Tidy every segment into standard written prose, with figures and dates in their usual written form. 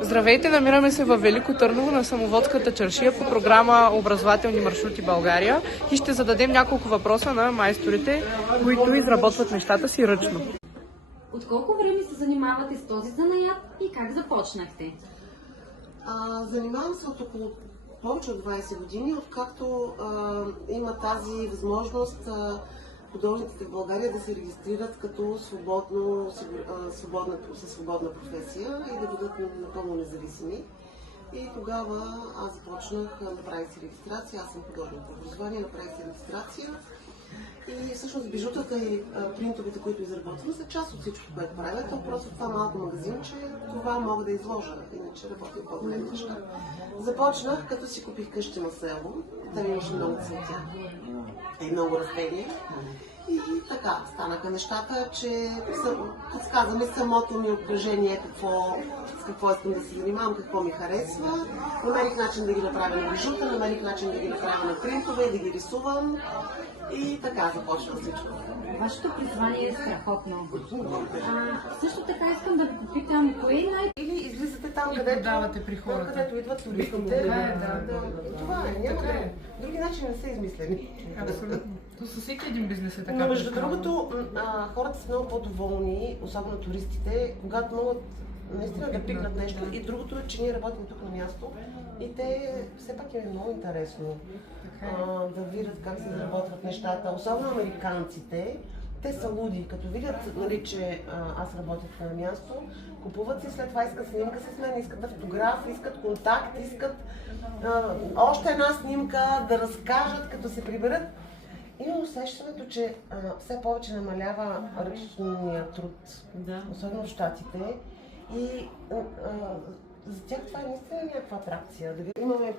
Здравейте, намираме се във Велико Търново на Самоводската чаршия по програма Образователни маршрути България и ще зададем няколко въпроса на майсторите, които изработват нещата си ръчно. От колко време се занимавате с този занаят и как започнахте? Занимавам се от около повече от 20 години, откакто има тази възможност художниците в България да се регистрират като свободна професия и да бъдат напълно независими. И тогава аз започнах, направих си регистрация, аз съм художник по образование, направих си регистрация. И всъщност бижутата и принтовете, които изработвам, са част от всичко, което правя. То просто това малко магазинче, това мога да изложа, иначе работя по-големи неща. Започнах, като си купих къща на село, там имаше много цветя и много растения. И така станаха нещата, че подсказа ми самото ми обкръжение с какво искам да се занимавам, какво ми харесва. Намерих начин да ги направя на бижута, намерих начин да ги направя на принтове и да ги рисувам. И така започва всичко. Вашето призвание е страхотно. Също така искам да ви попитам, кое е Или излизате там, където давате при хората. Където идват туристите. Това е. Няма други начини не са измислени. Абсолютно. Със всеки един бизнес е така. Но между другото, хората са много по-доволни, особено туристите, когато могат наистина да пикнат нещо. И другото е, че ние работим тук на място и те все пак им е много интересно да видят как се заработват нещата. Особено американците, те са луди, като видят, нали, че аз работя на място, купуват си, след това искат снимка с мен, искат автограф, искат контакт, искат още една снимка, да разкажат, като се приберат. Имам усещането, че все повече намалява ръчния труд, особено в Щатите. И за тях това е наистина някаква атракция. Да имаме,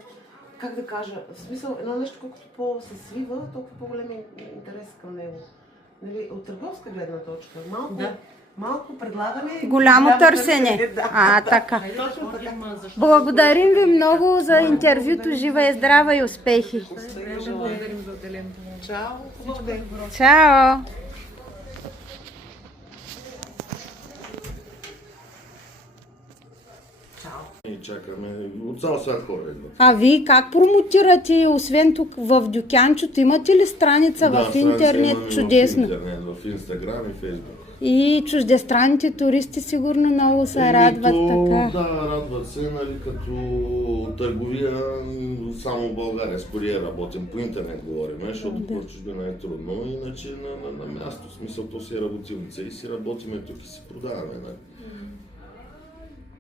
как да кажа, в смисъл едно нещо, колкото по-се свива, толкова по-голям интерес към него. Нали, от търговска гледна точка. Малко предлагане. Голямо търсене. Така. Благодарим ви много за интервюто. Жива и здрава и успехи. Благодарим за отделението. Чао! Хубав ден! Чао! И чакаме от цял свят хора идват. А вие как промотирате, освен тук в Дюкянчето, имате ли страница в интернет? Чудесно. В интернет, в Инстаграм и Фейсбук. И чуждестранните туристи сигурно много се радват така. Да, радват се, нали, като търговия само в България. С куриер работим, по интернет говорим, защото в чужбина е трудно, иначе на място, в смисъл то си е работилница и си работиме тук и си продаваме. Нали.